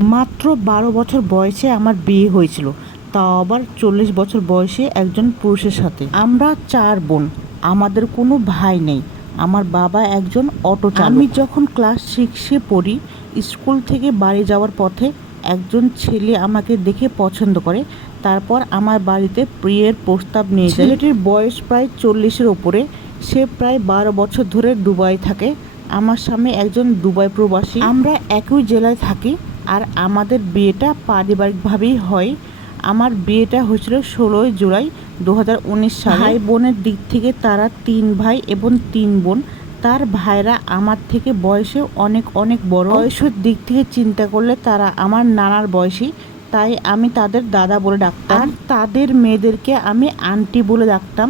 মাত্র বারো বছর বয়সে আমার বিয়ে হয়েছিল। তাও আবার চল্লিশ বছর বয়সে একজন পুরুষের সাথে। আমরা চার বোন। আমাদের কোনো ভাই নেই। আমার বাবা একজন অটো আমি যখন ক্লাস সিক্সে পড়ি, স্কুল থেকে বাড়ি যাওয়ার পথে একজন ছেলে আমাকে দেখে পছন্দ করে। তারপর আমার বাড়িতে প্রিয়ের প্রস্তাব নিয়ে ছেলেটির বয়স প্রায় চল্লিশের ওপরে সে প্রায় বারো বছর ধরে দুবাই থাকে। আমার স্বামী একজন দুবাই প্রবাসী। আমরা একই জেলায় থাকি। আর আমাদের বিয়েটা পারিবারিকভাবেই হয়। আমার বিয়েটা হয়েছিল ষোলোই জুলাই দু সালে। ভাই বোনের দিক থেকে তারা তিন ভাই এবং তিন বোন। তার ভাইরা আমার থেকে বয়সে অনেক অনেক বড়। বয়সের দিক থেকে চিন্তা করলে তারা আমার নানার বয়সী তাই আমি তাদের দাদা বলে ডাকতাম। আর তাদের মেয়েদেরকে আমি আন্টি বলে ডাকতাম।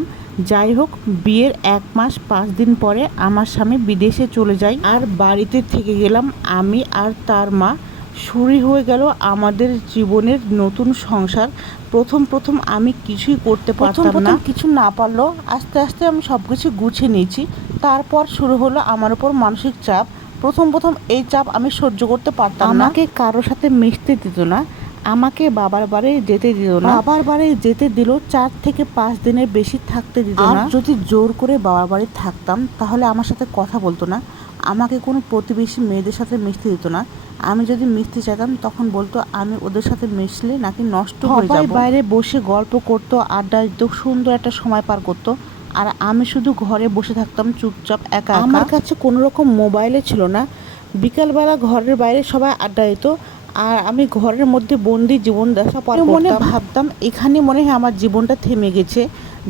যাই হোক বিয়ের এক মাস পাঁচ দিন পরে আমার স্বামী বিদেশে চলে যায়। আর বাড়িতে থেকে গেলাম আমি আর তার মা। শুরু হয়ে গেল আমাদের জীবনের নতুন সংসার। প্রথম প্রথম আমি কিছুই করতে পারতাম না। কিছু না পারলেও আস্তে আস্তে আমি সব কিছু গুছিয়ে নিয়েছি। তারপর শুরু হলো আমার উপর মানসিক চাপ। প্রথম প্রথম এই চাপ আমি সহ্য করতে পারতাম না। আমাকে কারোর সাথে মিশতে দিত না। আমাকে বাবার বাড়ি যেতে দিত না। বাবার বাড়ি যেতে দিল চার থেকে পাঁচ দিনের বেশি থাকতে দিত না। যদি জোর করে বাবার বাড়ি থাকতাম তাহলে আমার সাথে কথা বলতো না। আমাকে কোনো প্রতিবেশী মেয়েদের সাথে মিশতে দিত না। আমি যদি মিশতে চাইতাম তখন বলতো আমি ওদের সাথে মিশলে নাকি নষ্ট হয়ে যাব। বাইরে বসে গল্প করতো আড্ডা দিত সুন্দর একটা সময় পার করতো। আর আমি শুধু ঘরে বসে থাকতাম চুপচাপ একা আমার কাছে কোনো রকম মোবাইলে ছিল না। বিকালবেলা ঘরের বাইরে সবাই আড্ডা দিত আর আমি ঘরের মধ্যে বন্দি জীবন দেখা পর মনে ভাবতাম এখানে মনে হয় আমার জীবনটা থেমে গেছে।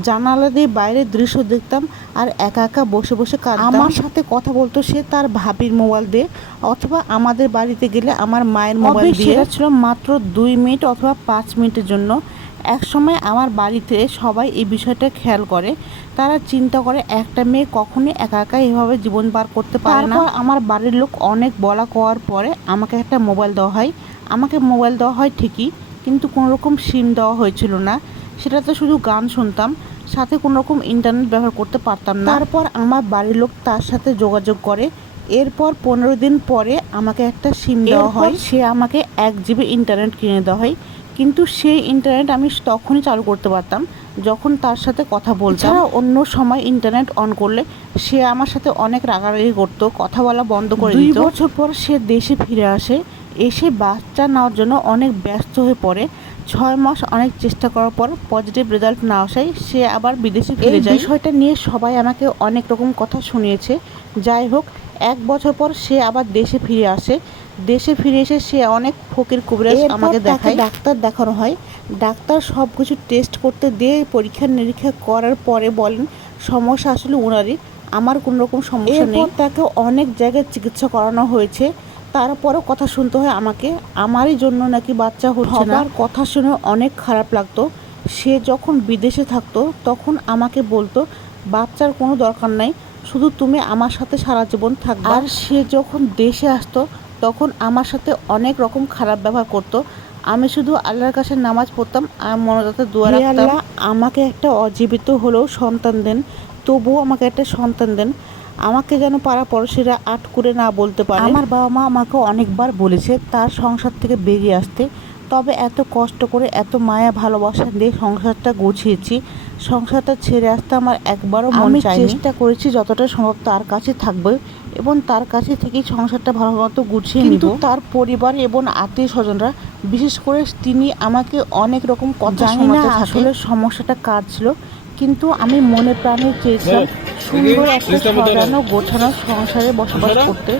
জানালা দিয়ে বাইরের দৃশ্য দেখতাম আর একা একা বসে বসে আমার সাথে কথা বলতো সে তার ভাবির মোবাইল দিয়ে অথবা আমাদের বাড়িতে গেলে আমার মায়ের মোবাইল দিয়ে। সেটা ছিল মাত্র দুই মিনিট অথবা পাঁচ মিনিটের জন্য। এক সময় আমার বাড়িতে সবাই এই বিষয়টা খেয়াল করে। তারা চিন্তা করে একটা মেয়ে কখনোই একা একা এভাবে জীবন পার করতে পারে না। আমার বাড়ির লোক অনেক বলা কওয়ার পরে আমাকে একটা মোবাইল দেওয়া হয়। আমাকে মোবাইল দেওয়া হয় ঠিকই কিন্তু কোনো রকম সিম দেওয়া হয়েছিল না। সেটাতে শুধু গান শুনতাম সাথে কোনো রকম ইন্টারনেট ব্যবহার করতে পারতাম না। তারপর আমার বাড়ির লোক তার সাথে যোগাযোগ করে এরপর পনেরো দিন পরে আমাকে একটা সিম দেওয়া হয়। সে আমাকে এক জিবি ইন্টারনেট কিনে দেওয়া হয়। কিন্তু সেই ইন্টারনেট আমি তখনই চালু করতে পারতাম যখন তার সাথে কথা বলতাম। অন্য সময় ইন্টারনেট অন করলে সে আমার সাথে অনেক রাগারাগি করতো কথা বলা বন্ধ করে দিত। দুই বছর পর সে দেশে ফিরে আসে এসে বাচ্চা নেওয়ার জন্য অনেক ব্যস্ত হয়ে পড়ে। ছয় মাস অনেক চেষ্টা করার পর পজিটিভ রেজাল্ট না আসায় সে আবার বিদেশে ফিরে যায়। বিষয়টা নিয়ে সবাই আমাকে অনেক রকম কথা শুনিয়েছে। যাই হোক এক বছর পর সে আবার দেশে ফিরে আসে। দেশে ফিরে এসে সে অনেক ফকির কুবরাজ আমাকে দেখায়। ডাক্তার দেখানো হয়। ডাক্তার সব কিছু টেস্ট করতে দিয়ে পরীক্ষা নিরীক্ষা করার পরে বলেন সমস্যা আসলে ওনারই আমার কোনো রকম সমস্যা নেই। তাকে অনেক জায়গায় চিকিৎসা করানো হয়েছে। তারপরেও কথা শুনতে হয় আমাকে। আমারই জন্য নাকি বাচ্চা হচ্ছে না। কথা শুনে অনেক খারাপ লাগতো। সে যখন বিদেশে থাকতো তখন আমাকে বলতো বাচ্চার কোনো দরকার নাই শুধু তুমি আমার সাথে সারা জীবন থাকবে। আর সে যখন দেশে আসতো তখন আমার সাথে অনেক রকম খারাপ ব্যবহার করতো। আমি শুধু আল্লাহর কাছে নামাজ পড়তাম আর মনোদাতে দোয়া রাখতাম। আমাকে একটা অজীবিত হলেও সন্তান দেন তবুও আমাকে একটা সন্তান দেন। আমাকে যেন পাড়া পড়শিরা আট করে না বলতে পারে। আমার বাবা মা আমাকে অনেকবার বলেছে তার সংসার থেকে বেরিয়ে আসতে। তবে এত কষ্ট করে এত মায়া ভালোবাসা দিয়ে সংসারটা গুছিয়েছি সংসারটা ছেড়ে আসতে আমার একবারও মন চাই চেষ্টা করেছি যতটা সম্ভব তার কাছে থাকবে এবং তার কাছে থেকেই সংসারটা ভালো মতো গুছিয়ে নিব। তার পরিবার এবং আত্মীয় স্বজনরা বিশেষ করে তিনি আমাকে অনেক রকম কথা শোনাতে আসলে সমস্যাটা কার ছিল কিন্তু আমি মনে প্রাণে চেয়েছিলাম সুন্দর একটা সাজানো গোছানো সংসারে বসবাস করতে।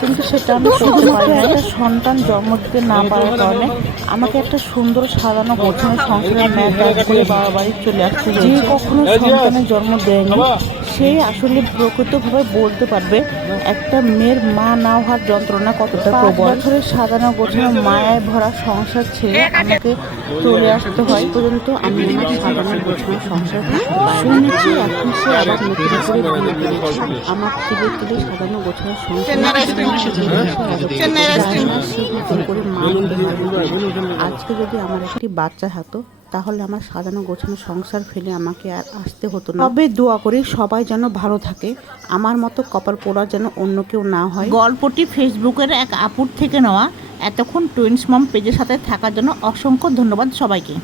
কিন্তু সেটা আমি শুধুমাত্র একটা সন্তান জন্ম দিতে না পারার কারণে আমাকে একটা সুন্দর সাজানো গোছানো সংসারে ম্যাচ করে বাবা বাড়ি চলে আসতে যে কখনো সন্তানের জন্ম দেয়নি। সেই আসলে প্রকৃতভাবে বলতে পারবে একটা মেয়ের মা না হওয়ার যন্ত্রণা কতটা প্রবল। বছরের সাজানো গোছানো মায়ায় ভরা সংসার ছেড়ে আমাকে চলে আসতে হয়। পর্যন্ত আমি আমার সাজানো গোছানো সংসার শুনেছি এখন সে আবার নতুন করে বিয়ে করেছে। আমার তিলে তিলে সাজানো গোছানো সংসার সে কি করে মা আজকে যদি আমার একটি বাচ্চা থাকতো তাহলে আমার সাজানো গোছানো সংসার ফেলে আমাকে আর আসতে হতো না। তবে দোয়া করি সবাই যেন ভালো থাকে। আমার মতো কপাল পোড়া যেন অন্য কেউ না হয়। গল্পটি ফেসবুকের এক আপুর থেকে নেওয়া। এতক্ষণ টুইন্স মম পেজের সাথে থাকার জন্য অসংখ্য ধন্যবাদ সবাইকে।